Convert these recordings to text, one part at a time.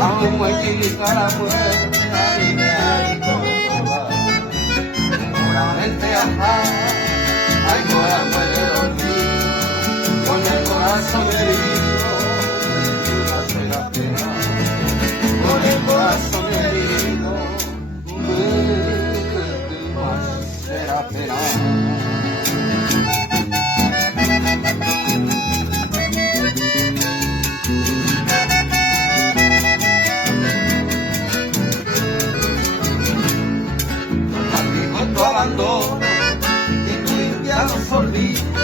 Aún me quita la muerte, ay, ay, seguramente, ajá, ay, no la puede dormir, con el corazón herido, la pena, con el corazón herido, más será pena. Tu abandono y tu invierno solito,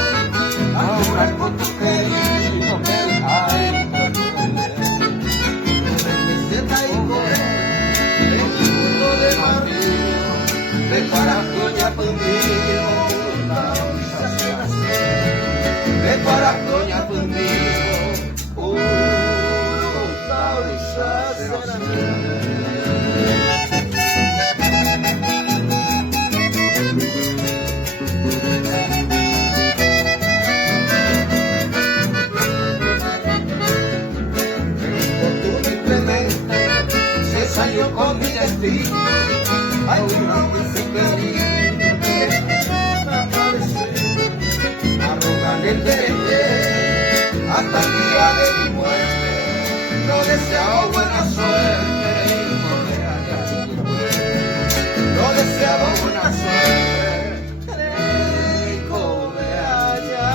ahora con tu querido me ay, se traigo en tu mundo de marido, prepara doña conmigo, la brisa se hace, prepara doña conmigo, la brisa se hace. Salió con mi destino, hay una que arrogan el derecho hasta el día de mi muerte. No deseaba buena suerte, no deseaba buena suerte, hijo de allá.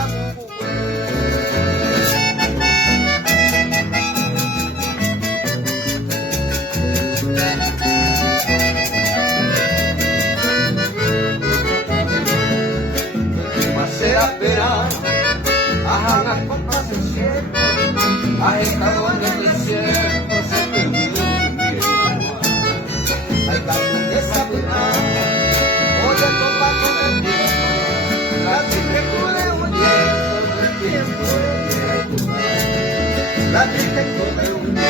Esperar, ajá, las copas del cielo, has estado en el desierto, se perdió tu viejo. Hay cartas de sabinar, oye, topa con el tiempo, la triste cruz de un tiempo, el tiempo de tu madre, la triste cruz de un tiempo.